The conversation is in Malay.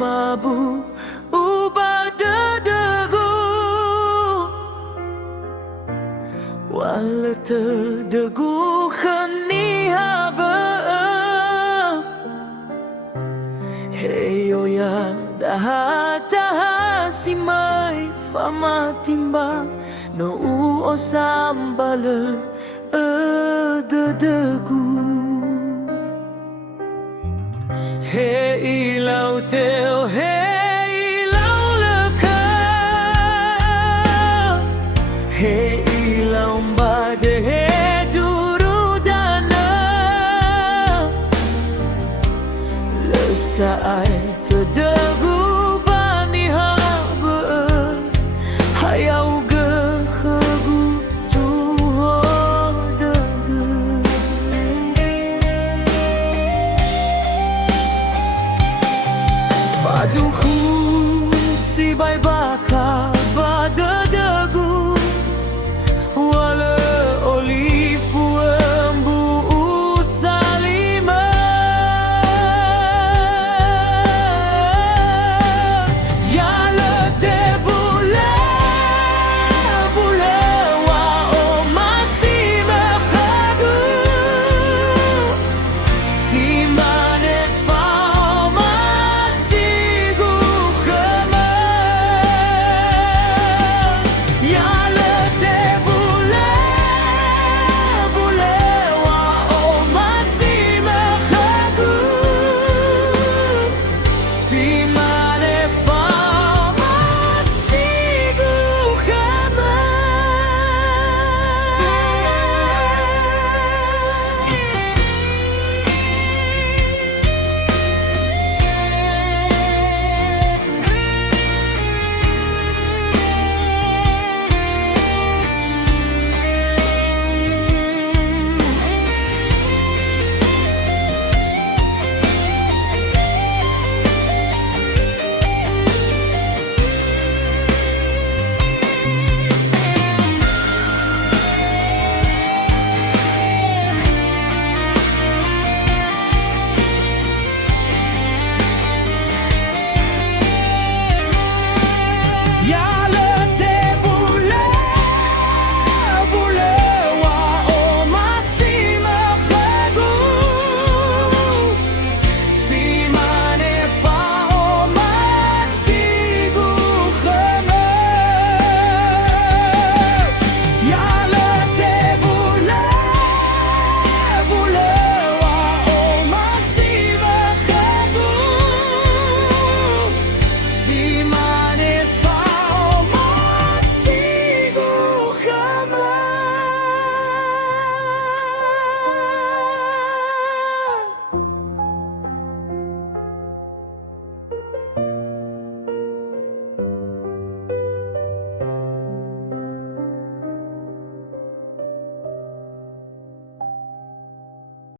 fabu ubah dedegu wala terdegu khani habe heyo ya dah simai fama timba no o sambale dedegu hey ilau teu hey ilau leka hey ilau mbade hey duru dana lesai terdegu bani habe hayau ge khegu tu dede Faduhu si bye bye